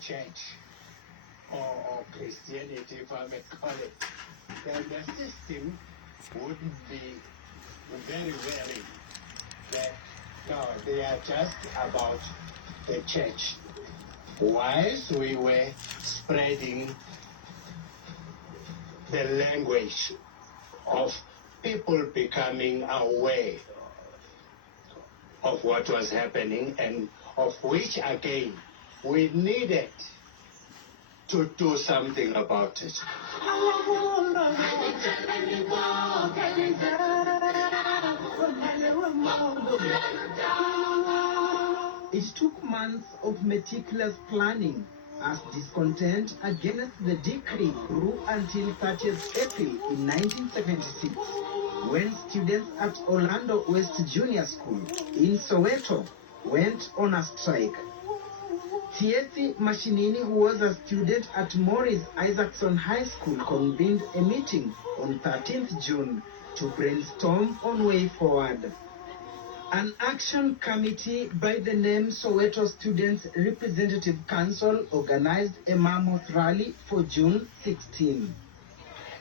church or Christianity, if I may call it, then the system wouldn't be very willing that, no, they are just about the church. Whilst we were spreading the language of people becoming aware of what was happening, and of which, again, we needed to do something about it. It took months of meticulous planning as discontent against the decree grew until 30th April in 1976, when students at Orlando West Junior School in Soweto went on a strike. Thiesi Mashinini, who was a student at Morris Isaacson High School, convened a meeting on 13th June to brainstorm on way forward. An action committee by the name Soweto Students Representative Council organized a mammoth rally for June 16.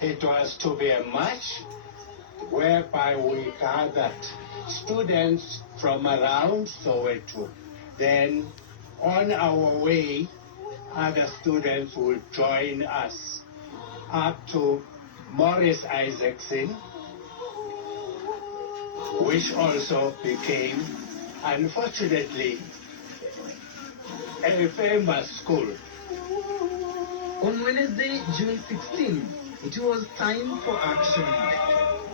It was to be a march whereby we gathered students from around Soweto. Then on our way, other students would join us up to Morris Isaacson, which also became, unfortunately, a famous school. On Wednesday, June 16, it was time for action.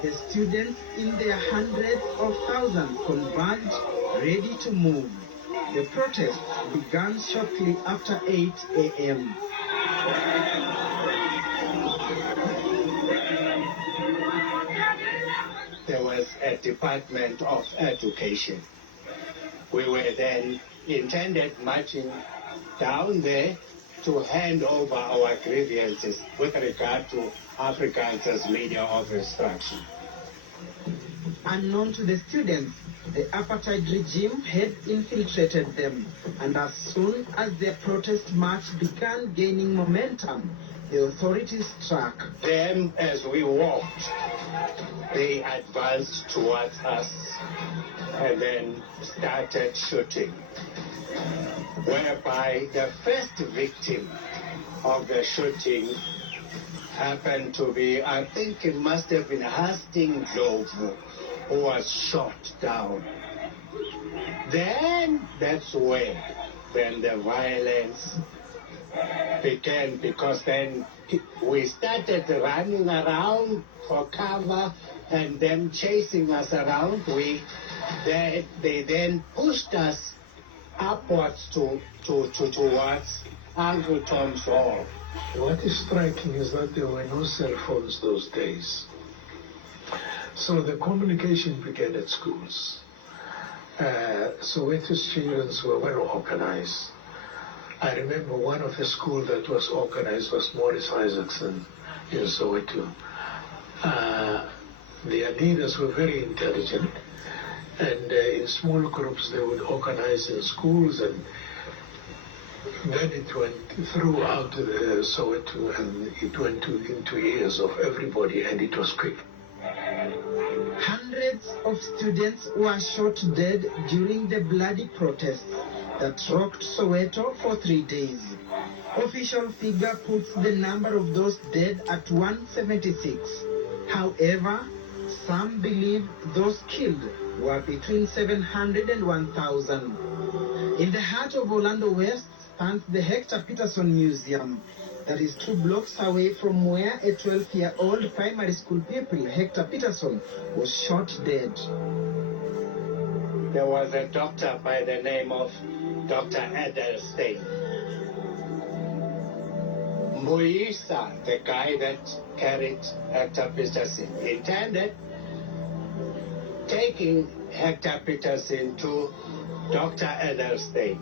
The students in their hundreds of thousands converged, ready to move. The protest began shortly after 8 a.m. There was a Department of Education. We were then intended marching down there to hand over our grievances with regard to Afrikaans media of instruction. Unknown to the students, the apartheid regime had infiltrated them, and as soon as their protest march began gaining momentum, the authorities struck. Then, as we walked, they advanced towards us and then started shooting, whereby the first victim of the shooting happened to be, I think it must have been Hastings Ndlovu, who was shot down. Then that's where then the violence began, because then we started running around for cover and them chasing us around. They then pushed us upwards towards Uncle Tom's Hall. What is striking is that there were no cell phones those days. So the communication began at schools. Soweto students were well organized. I remember one of the schools that was organized was Morris Isaacson in Soweto. Their leaders were very intelligent, and in small groups they would organize in schools, and then it went throughout Soweto, and it went into ears of everybody, and it was quick. Hundreds of students were shot dead during the bloody protests that rocked Soweto for 3 days. Official figure puts the number of those dead at 176. However, some believe those killed were between 700 and 1,000. In the heart of Orlando West stands the Hector Peterson Museum, that is 2 blocks away from where a 12-year-old primary school pupil, Hector Peterson, was shot dead. There was a doctor by the name of Dr. Edelstein. Moisa, the guy that carried Hector Peterson, intended taking Hector Peterson to Dr. Edelstein.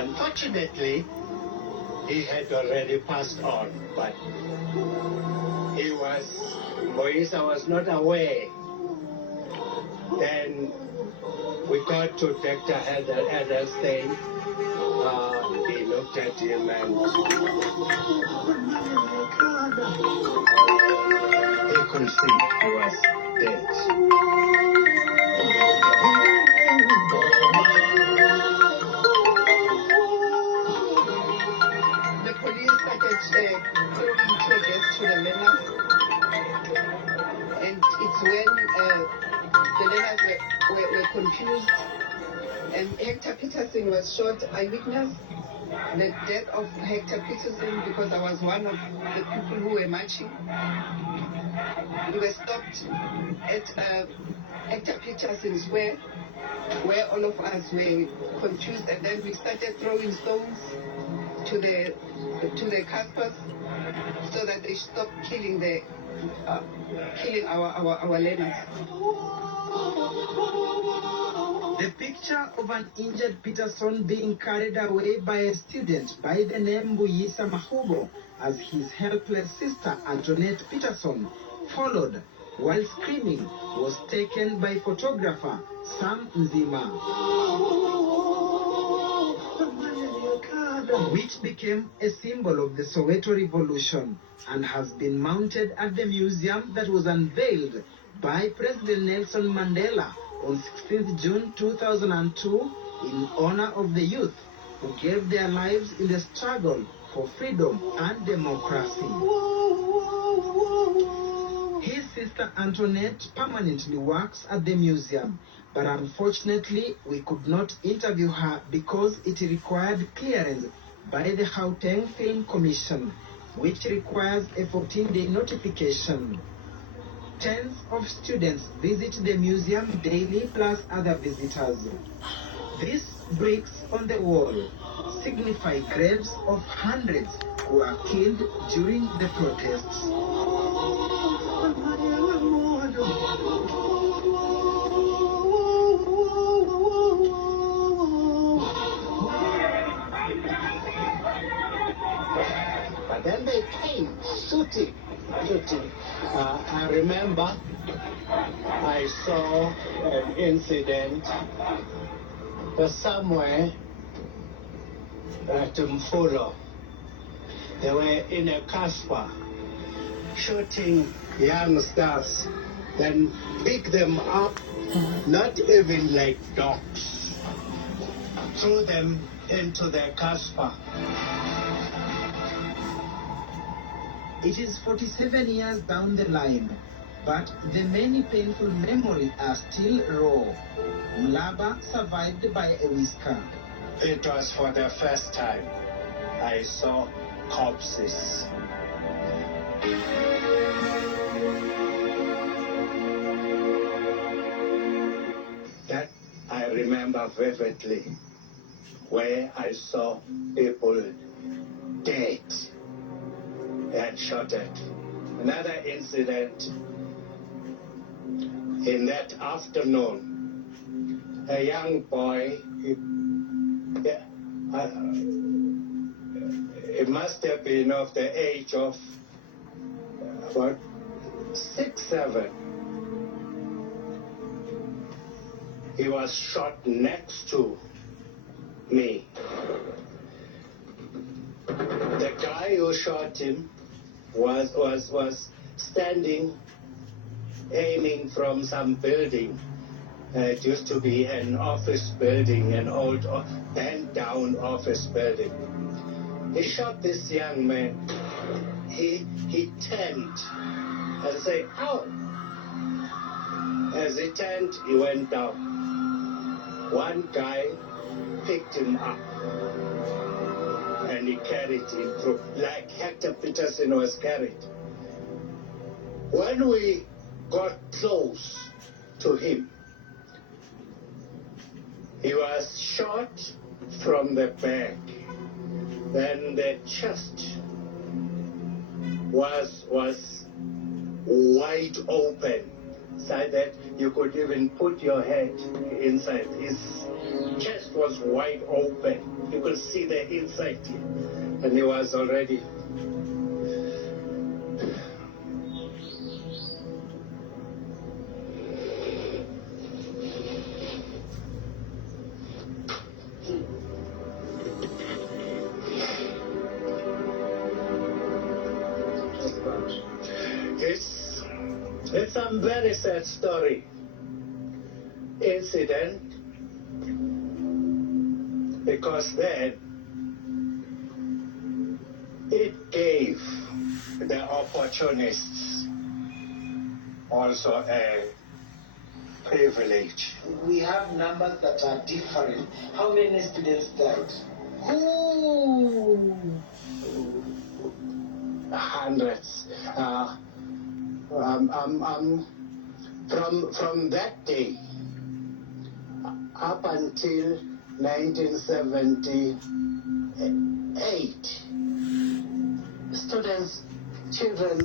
Unfortunately, he had already passed on, but Moisa was not aware. Then we got to Dr. Edelstein. He looked at him and he could see he was dead. The police started throwing tear gas to the learners, and it's when the learners were confused, and Hector Peterson was shot. I witnessed the death of Hector Peterson because I was one of the people who were marching. We were stopped at Hector Peterson Square, where all of us were confused, and then we started throwing stones to the Caspers so that they stopped killing our learners. The picture of an injured Peterson being carried away by a student by the name Mbuyisa Mahubo as his helpless sister Antoinette Peterson followed while screaming was taken by photographer Sam Nzima, which became a symbol of the Soweto Revolution and has been mounted at the museum that was unveiled by President Nelson Mandela on 16th June 2002 in honor of the youth who gave their lives in the struggle for freedom and democracy. His sister Antoinette permanently works at the museum, but unfortunately we could not interview her because it required clearance by the Gauteng Film Commission, which requires a 14-day notification. Tens of students visit the museum daily plus other visitors. These bricks on the wall signify graves of hundreds who were killed during the protests. But then they came shooting. I remember I saw an incident somewhere at Mfulo. They were in a Casper shooting youngsters, then pick them up, not even like dogs, threw them into the Casper. It is 47 years down the line, but the many painful memories are still raw. Mlaba survived by a whisker. It was for the first time I saw corpses. That I remember vividly, where I saw people dead and shot at. Another incident in that afternoon, a young boy, it must have been of the age of about 6, 7. He was shot next to me. The guy who shot him was standing, aiming from some building. It used to be an office building, an old bent-down office building. He shot this young man. He turned and said, "Ow!" As he turned, he went down. One guy picked him up and he carried him through, like Hector Peterson was carried. When we got close to him, he was shot from the back. Then the chest was wide open, so that you could even put your head inside. His chest was wide open. You could see the inside here. And he was already... It's a very sad story. Incident, because then it gave the opportunists also a privilege. We have numbers that are different. How many students died? Ooh. Hundreds. From that day up until 1978, students, children